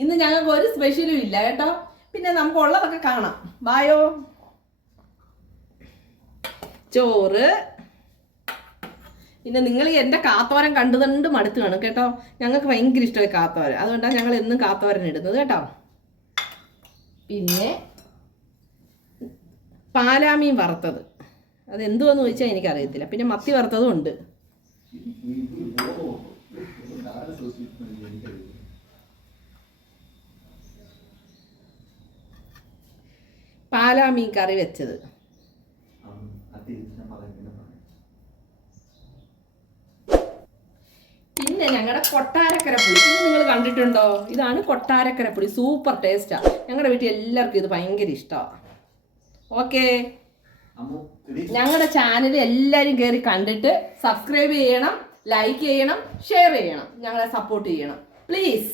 ഇന്ന് ഞങ്ങൾക്ക് ഒരു സ്പെഷ്യലും ഇല്ല കേട്ടോ. പിന്നെ നമുക്ക് ഉള്ളതൊക്കെ കാണാം. ബായോ. ചോറ്. പിന്നെ നിങ്ങൾ എൻ്റെ കാത്തോരൻ കണ്ടു മടുത്ത് കാണും കേട്ടോ. ഞങ്ങൾക്ക് ഭയങ്കര ഇഷ്ടമായി കാത്തോരൻ. അതുകൊണ്ടാണ് ഞങ്ങൾ എന്നും കാത്തോരൻ ഇടുന്നത് കേട്ടോ. പിന്നെ പാലാമീൻ വറുത്തത്, അതെന്തുവെന്ന് ചോദിച്ചാൽ എനിക്കറിയത്തില്ല. പിന്നെ മത്തി വറുത്തതും ഉണ്ട്. പാലാമീൻ കറി വെച്ചത്. പിന്നെ ഞങ്ങളുടെ കൊട്ടാരക്കര പുളി, ഇത് നിങ്ങൾ കണ്ടിട്ടുണ്ടോ? ഇതാണ് കൊട്ടാരക്കര പുളി. സൂപ്പർ ടേസ്റ്റാണ്. ഞങ്ങളുടെ വീട്ടിൽ എല്ലാവർക്കും ഇത് ഭയങ്കര ഇഷ്ടമാണ്. ഓക്കെ, ഞങ്ങളുടെ ചാനൽ എല്ലാവരും കയറി കണ്ടിട്ട് സബ്സ്ക്രൈബ് ചെയ്യണം, ലൈക്ക് ചെയ്യണം, ഷെയർ ചെയ്യണം, ഞങ്ങളെ സപ്പോർട്ട് ചെയ്യണം പ്ലീസ്.